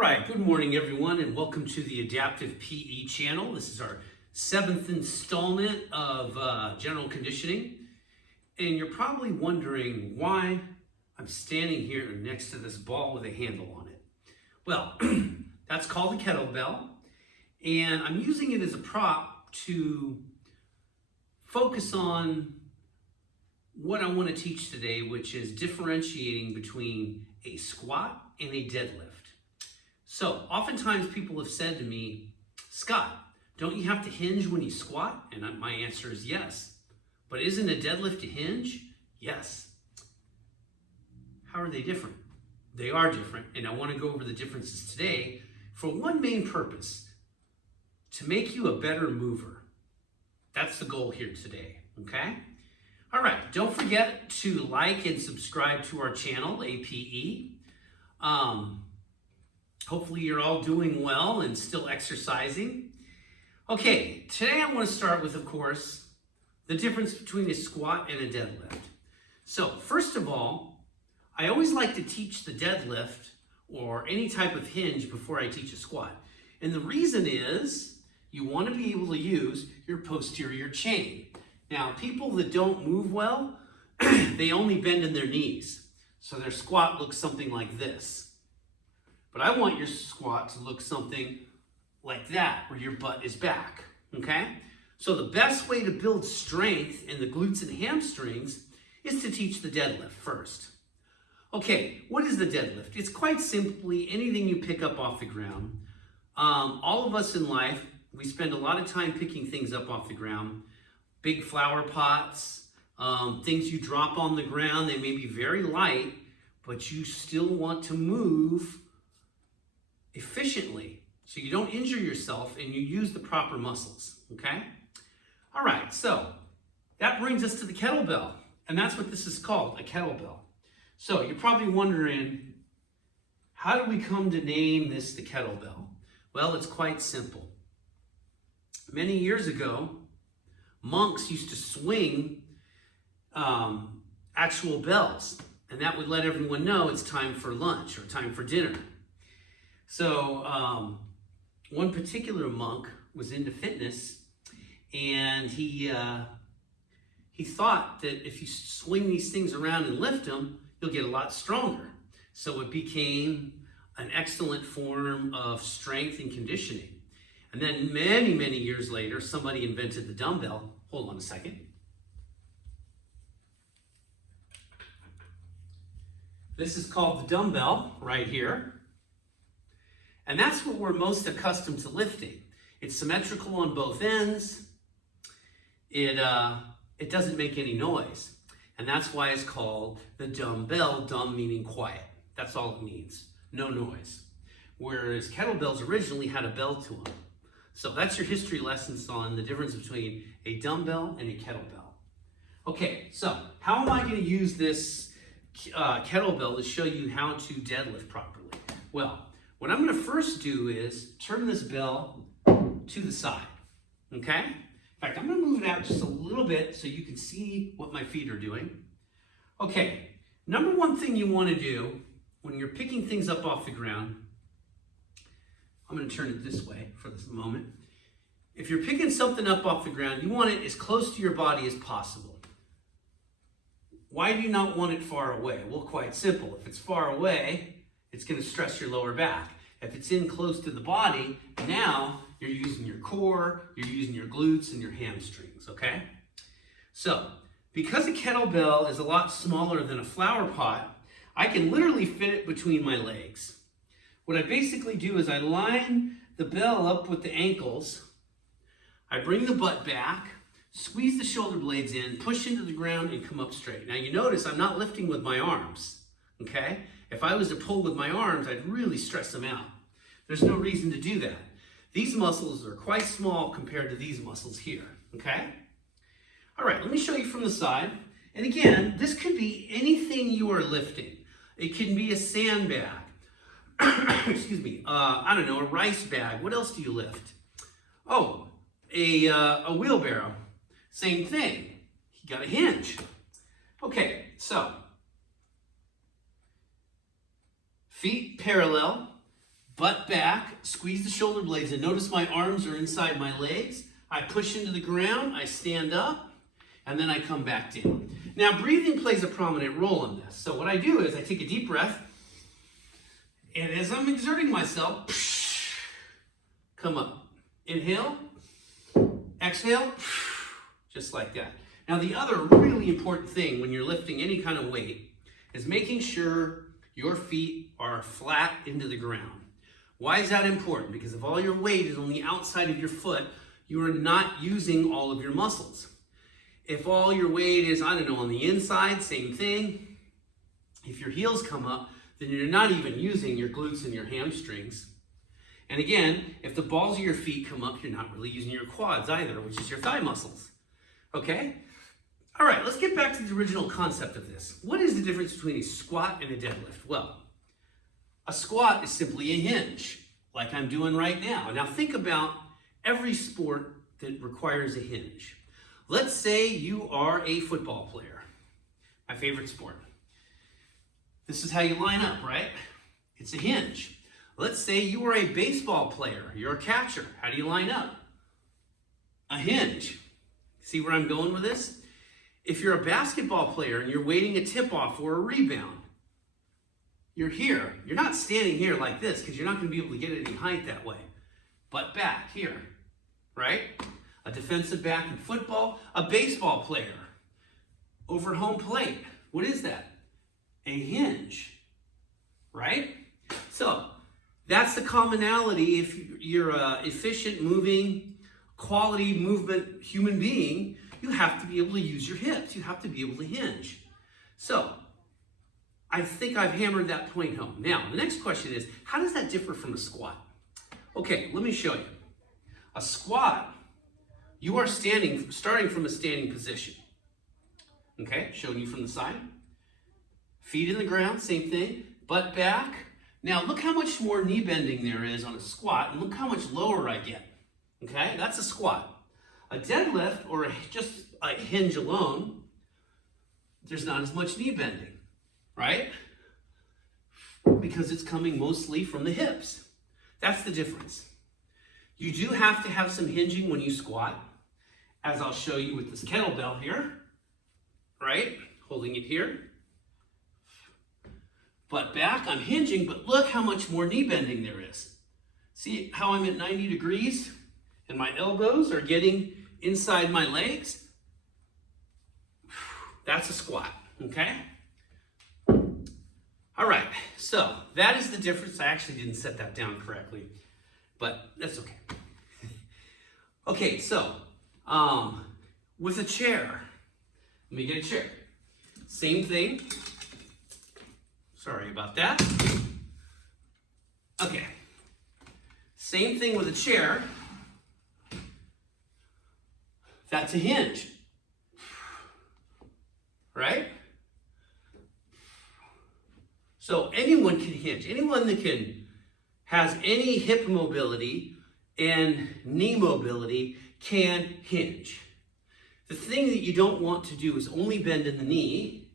right, good morning everyone and welcome to the Adaptive PE channel. This is our 7th installment of general conditioning. And you're probably wondering why I'm standing here next to this ball with a handle on it. Well, that's called a kettlebell. And I'm using it as a prop to focus on what I want to teach today, which is differentiating between a squat and a deadlift. So oftentimes people have said to me, Scott, don't you have to hinge when you squat? And my answer is yes. But isn't a deadlift a hinge? Yes. How are they different? They are different, and I want to go over the differences today for one main purpose, to make you a better mover. That's the goal here today, okay? All right, don't forget to like and subscribe to our channel, APE. Hopefully you're all doing well and still exercising. Okay, today I want to start with, of course, the difference between a squat and a deadlift. So first of all, I always like to teach the deadlift or any type of hinge before I teach a squat. And the reason is you want to be able to use your posterior chain. Now, people that don't move well, they only bend in their knees. So their squat looks something like this. But I want your squat to look something like that, where your butt is back, okay? So the best way to build strength in the glutes and hamstrings is to teach the deadlift first. Okay, what is the deadlift? It's quite simply anything you pick up off the ground. All of us in life, we spend a lot of time picking things up off the ground. Big flower pots, things you drop on the ground. They may be very light, but you still want to move efficiently so you don't injure yourself and you use the proper muscles, okay? All right, so that brings us to the kettlebell, and that's what this is called, a kettlebell. So you're probably wondering, how do we come to name this the kettlebell? Well, it's quite simple. Many years ago, monks used to swing actual bells, and that would let everyone know it's time for lunch or time for dinner. So one particular monk was into fitness, and he thought that if you swing these things around and lift them, you'll get a lot stronger. So it became an excellent form of strength and conditioning. And then many, many years later, somebody invented the dumbbell. Hold on a second. This is called the dumbbell right here. And that's what we're most accustomed to lifting. It's symmetrical on both ends. It doesn't make any noise. And that's why it's called the dumbbell, dumb meaning quiet. That's all it means, no noise. Whereas kettlebells originally had a bell to them. So that's your history lessons on the difference between a dumbbell and a kettlebell. Okay, so how am I going to use this kettlebell to show you how to deadlift properly? Well, what I'm going to first do is turn this bell to the side, okay? In fact, I'm going to move it out just a little bit so you can see what my feet are doing. Okay, number one thing you want to do when you're picking things up off the ground, I'm going to turn it this way for this moment. If you're picking something up off the ground, you want it as close to your body as possible. Why do you not want it far away? Well, quite simple. If it's far away, it's going to stress your lower back. If it's in close to the body, now you're using your core, you're using your glutes and your hamstrings, okay? So, because a kettlebell is a lot smaller than a flower pot, I can literally fit it between my legs. What I basically do is I line the bell up with the ankles, I bring the butt back, squeeze the shoulder blades in, push into the ground, and come up straight. Now you notice I'm not lifting with my arms, okay? If I was to pull with my arms, I'd really stress them out. There's no reason to do that. These muscles are quite small compared to these muscles here, okay? All right, let me show you from the side. And again, this could be anything you are lifting. It can be a sandbag. Excuse me, I don't know, a rice bag. What else do you lift? Oh, a wheelbarrow. Same thing. You got a hinge. Okay, so feet parallel, butt back, squeeze the shoulder blades, and notice my arms are inside my legs. I push into the ground, I stand up, and then I come back down. Now, breathing plays a prominent role in this. So what I do is I take a deep breath, and as I'm exerting myself, come up. Inhale, exhale, just like that. Now, the other really important thing when you're lifting any kind of weight is making sure your feet are flat into the ground. Why is that important? Because if all your weight is on the outside of your foot, you are not using all of your muscles. If all your weight is, I don't know, on the inside, same thing. If your heels come up, then you're not even using your glutes and your hamstrings. And again, if the balls of your feet come up, you're not really using your quads either, which is your thigh muscles. Okay? All right, let's get back to the original concept of this. What is the difference between a squat and a deadlift? Well, a squat is simply a hinge, like I'm doing right now. Now think about every sport that requires a hinge. Let's say you are a football player, my favorite sport. This is how you line up, right? It's a hinge. Let's say you are a baseball player, you're a catcher. How do you line up? A hinge. See where I'm going with this? If you're a basketball player and you're waiting a tip-off or a rebound, you're here. You're not standing here like this because you're not going to be able to get any height that way. But back here, right? A defensive back in football, a baseball player over home plate. What is that? A hinge, right? So that's the commonality. If you're an efficient, moving, quality movement human being, you have to be able to use your hips. You have to be able to hinge. So I think I've hammered that point home. Now, the next question is, how does that differ from a squat? Okay, let me show you. A squat, you are starting from a standing position. Okay, showing you from the side. Feet in the ground, same thing. Butt back. Now, look how much more knee bending there is on a squat, and look how much lower I get. Okay, that's a squat. A deadlift, or just a hinge alone, there's not as much knee bending, right? Because it's coming mostly from the hips. That's the difference. You do have to have some hinging when you squat, as I'll show you with this kettlebell here, right? Holding it here. Butt back, I'm hinging, but look how much more knee bending there is. See how I'm at 90 degrees and my elbows are getting inside my legs? That's a squat, okay? All right, so that is the difference. I actually didn't set that down correctly, but that's okay. Okay, so with a chair, let me get a chair. Same thing. Sorry about that. Okay. Same thing with a chair. That's a hinge. Right? So anyone can hinge. Anyone that has any hip mobility and knee mobility can hinge. The thing that you don't want to do is only bend in the knee,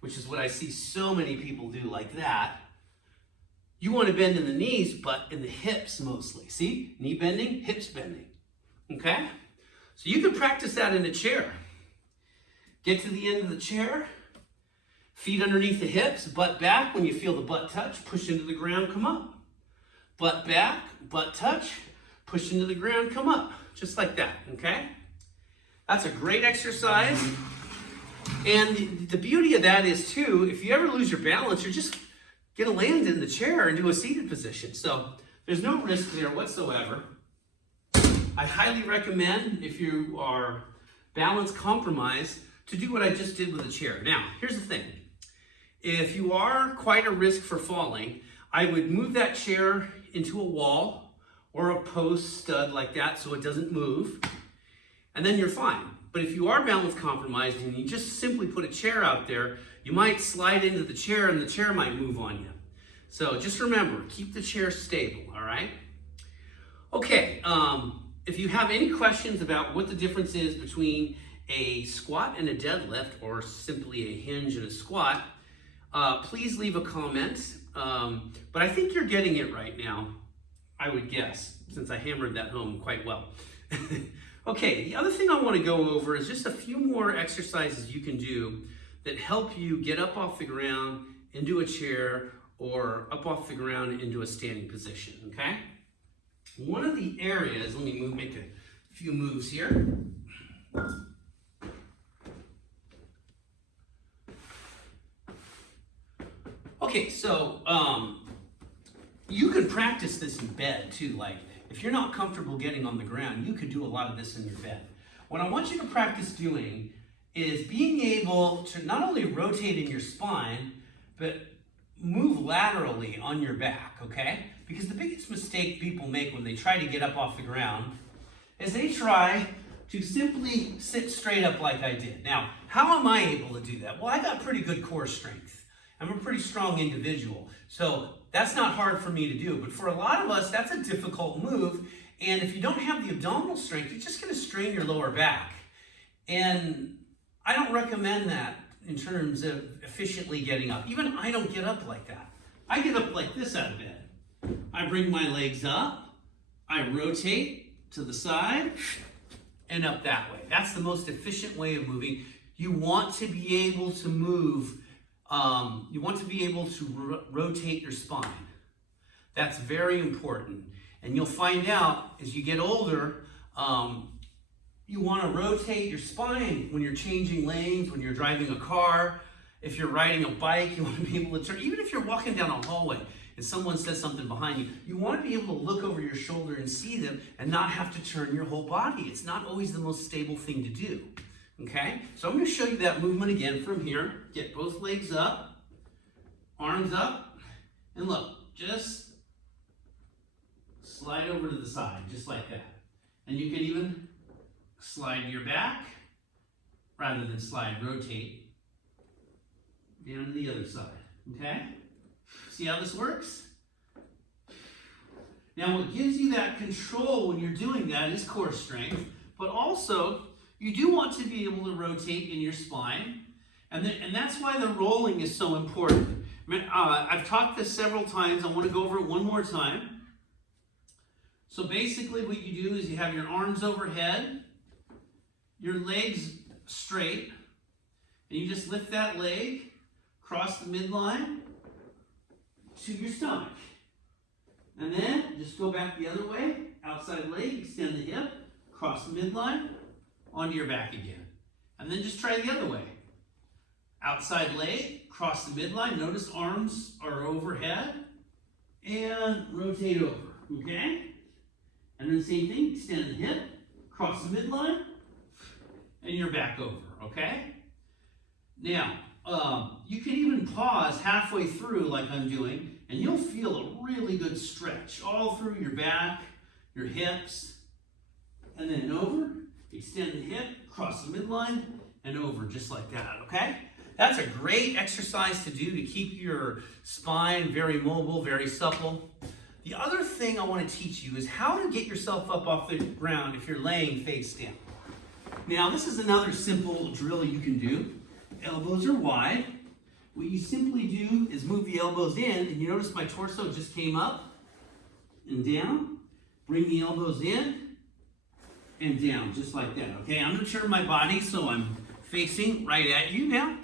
which is what I see so many people do like that. You want to bend in the knees, but in the hips mostly. See? Knee bending, hips bending. Okay? So you can practice that in a chair. Get to the end of the chair, feet underneath the hips, butt back. When you feel the butt touch, push into the ground, come up. Butt back, butt touch, push into the ground, come up. Just like that, okay? That's a great exercise. And the beauty of that is too, if you ever lose your balance, you're just gonna land in the chair and do a seated position. So there's no risk there whatsoever. I highly recommend, if you are balance compromised, to do what I just did with a chair. Now, here's the thing. If you are quite a risk for falling, I would move that chair into a wall or a post stud like that so it doesn't move, and then you're fine. But if you are balance compromised and you just simply put a chair out there, you might slide into the chair and the chair might move on you. So just remember, keep the chair stable, all right? Okay, if you have any questions about what the difference is between a squat and a deadlift, or simply a hinge and a squat, please leave a comment. But I think you're getting it right now. I would guess, since I hammered that home quite well. Okay, the other thing I want to go over is just a few more exercises you can do that help you get up off the ground into a chair or up off the ground into a standing position, okay? One of the areas, let me make a few moves here. Okay, so you can practice this in bed too. Like if you're not comfortable getting on the ground, you could do a lot of this in your bed. What I want you to practice doing is being able to not only rotate in your spine, but move laterally on your back, okay? Because the biggest mistake people make when they try to get up off the ground is they try to simply sit straight up like I did. Now, how am I able to do that? Well, I got pretty good core strength. I'm a pretty strong individual, so that's not hard for me to do. But for a lot of us, that's a difficult move. And if you don't have the abdominal strength, you're just going to strain your lower back. And I don't recommend that in terms of efficiently getting up. Even I don't get up like that. I get up like this out of bed. I bring my legs up, I rotate to the side, and up that way. That's the most efficient way of moving. You want to be able to move, you want to be able to rotate your spine. That's very important. And you'll find out as you get older, you want to rotate your spine when you're changing lanes, when you're driving a car. If you're riding a bike, you want to be able to turn. Even if you're walking down a hallway and someone says something behind you, you want to be able to look over your shoulder and see them and not have to turn your whole body. It's not always the most stable thing to do. Okay? So I'm going to show you that movement again from here. Get both legs up, arms up, and look, just slide over to the side, just like that. And you can even slide your back, rather than slide, rotate down to the other side, okay? See how this works? Now what gives you that control when you're doing that is core strength, but also you do want to be able to rotate in your spine, and that's why the rolling is so important. I've talked this several times. I want to go over it one more time. So basically what you do is you have your arms overhead, your legs straight, and you just lift that leg across the midline to your stomach. And then just go back the other way, outside leg, extend the hip, cross the midline, onto your back again. And then just try the other way. Outside leg, cross the midline, notice arms are overhead, and rotate over, okay? And then same thing, extend the hip, cross the midline, and you're back over, okay? Now, you can even pause halfway through like I'm doing, and you'll feel a really good stretch all through your back, your hips, and then over, extend the hip, cross the midline, and over, just like that, okay? That's a great exercise to do to keep your spine very mobile, very supple. The other thing I want to teach you is how to get yourself up off the ground if you're laying face down. Now, this is another simple drill you can do. Elbows are wide. What you simply do is move the elbows in, and you notice my torso just came up and down. Bring the elbows in and down, just like that, okay? I'm going to turn my body so I'm facing right at you now.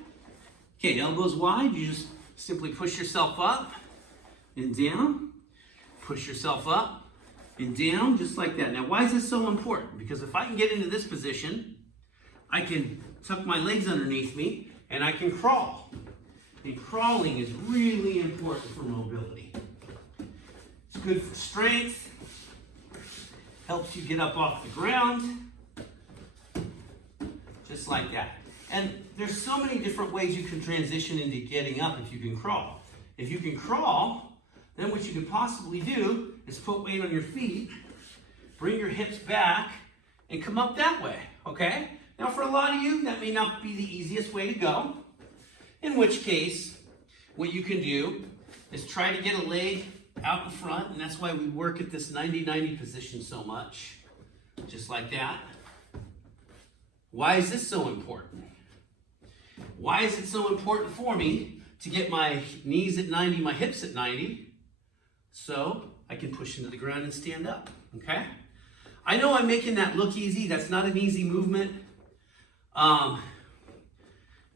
Okay, elbows wide. You just simply push yourself up and down. Push yourself up and down, just like that. Now, why is this so important? Because if I can get into this position, I can tuck my legs underneath me, and I can crawl. And crawling is really important for mobility. It's good for strength, helps you get up off the ground, just like that. And there's so many different ways you can transition into getting up if you can crawl. If you can crawl, then what you could possibly do is put weight on your feet, bring your hips back, and come up that way, okay? Now for a lot of you, that may not be the easiest way to go, in which case, what you can do is try to get a leg out in front, and that's why we work at this 90-90 position so much, just like that. Why is this so important? Why is it so important for me to get my knees at 90, my hips at 90, so I can push into the ground and stand up, okay? I know I'm making that look easy. That's not an easy movement.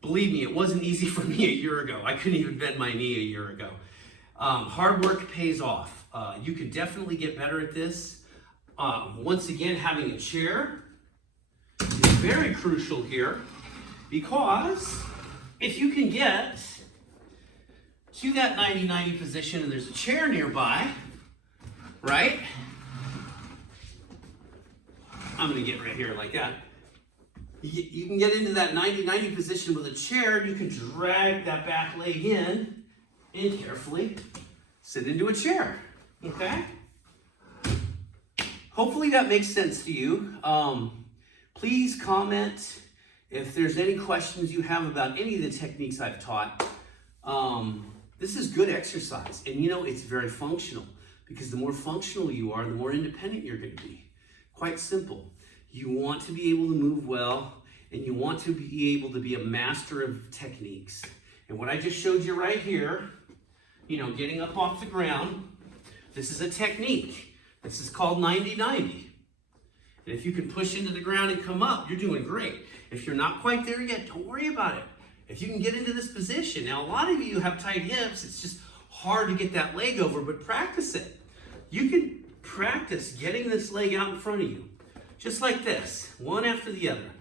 Believe me, it wasn't easy for me a year ago. I couldn't even bend my knee a year ago. Hard work pays off. You can definitely get better at this. Once again, having a chair is very crucial here, because if you can get to that 90-90 position and there's a chair nearby, right? I'm gonna get right here like that. You can get into that 90-90 position with a chair, and you can drag that back leg in and carefully sit into a chair, okay? Hopefully that makes sense to you. Please comment if there's any questions you have about any of the techniques I've taught. This is good exercise, and you know, it's very functional, because the more functional you are, the more independent you're going to be. Quite simple. You want to be able to move well, and you want to be able to be a master of techniques. And what I just showed you right here, you know, getting up off the ground, this is a technique. This is called 90-90. And if you can push into the ground and come up, you're doing great. If you're not quite there yet, don't worry about it. If you can get into this position. Now, a lot of you have tight hips. It's just hard to get that leg over, but practice it. You can practice getting this leg out in front of you, just like this, one after the other.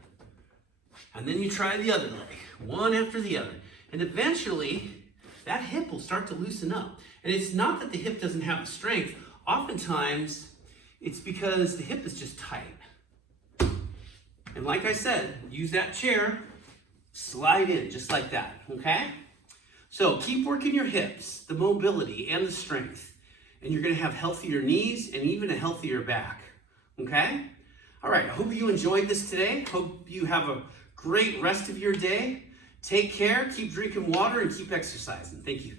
And then you try the other leg, one after the other. And eventually, that hip will start to loosen up. And it's not that the hip doesn't have the strength. Oftentimes, it's because the hip is just tight. And like I said, use that chair, slide in just like that, okay? So keep working your hips, the mobility and the strength, and you're gonna have healthier knees and even a healthier back, okay? All right, I hope you enjoyed this today. Hope you have a great rest of your day. Take care, keep drinking water, and keep exercising. Thank you.